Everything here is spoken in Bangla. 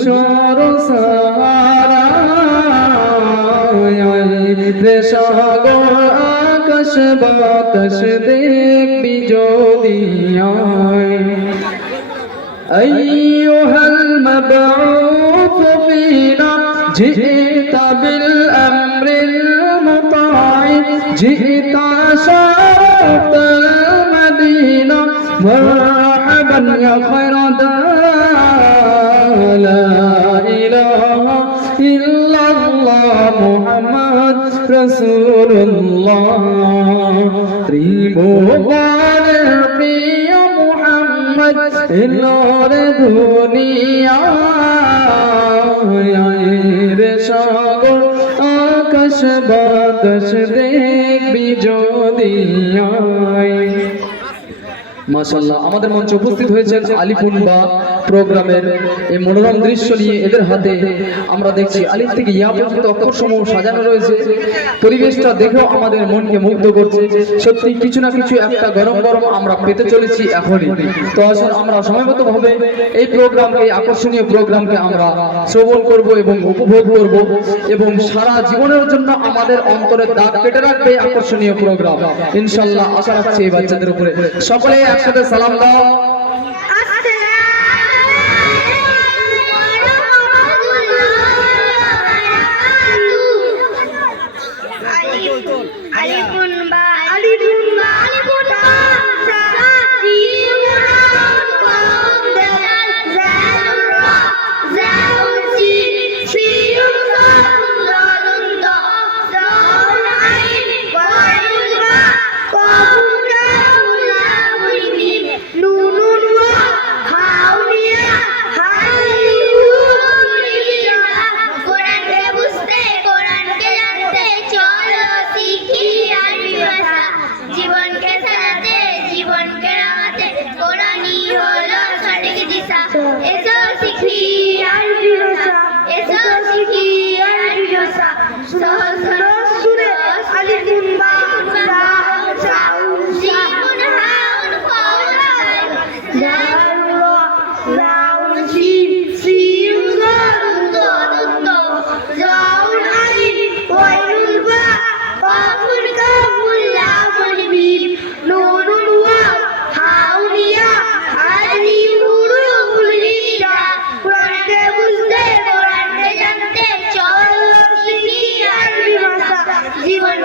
ধূসর সাহারা সাগর আকাশ বাতাস দেখবি যদি أيها المبعوث فينا جئت بالأمر المطاع جئت شرفت المدينة مرحبا يا خير لا إله إلا الله محمد رسول الله ত্রিভুবনের প্রিয় মুহাম্মদ এলোরে দুনিয়ায় রে সাগর আকাশ বাতাস দেখবি যদি মাশাআল্লাহ আমাদের মঞ্চে উপস্থিত হয়েছেন আলিপুনবা প্রোগ্রামের এই মনোরম দৃশ্য নিয়ে। এদের হাতে আমরা দেখছি আলিফ থেকে ইয়া পর্যন্ত অক্ষরসমূহ সাজানো রয়েছে। পরিবেশটা দেখেও আমাদের মনকে মুগ্ধ করছে। সত্যি কিছু না কিছু একটা গরম গরম আমরা পেতে চলেছি এখনই। তো আসুন আমরা সময়গতভাবে এই প্রোগ্রামকে, এই আকর্ষণীয় প্রোগ্রামকে আমরা শ্রবণ করব এবং উপভোগ করব এবং সারা জীবনের জন্য আমাদের অন্তরে দাগ কেটে রাখবে আকর্ষণীয় প্রোগ্রাম ইনশাআল্লাহ। আশা রাখছি এই বাচ্চাদের উপরে। সকলে একসাথে সালাম দাও। জীবন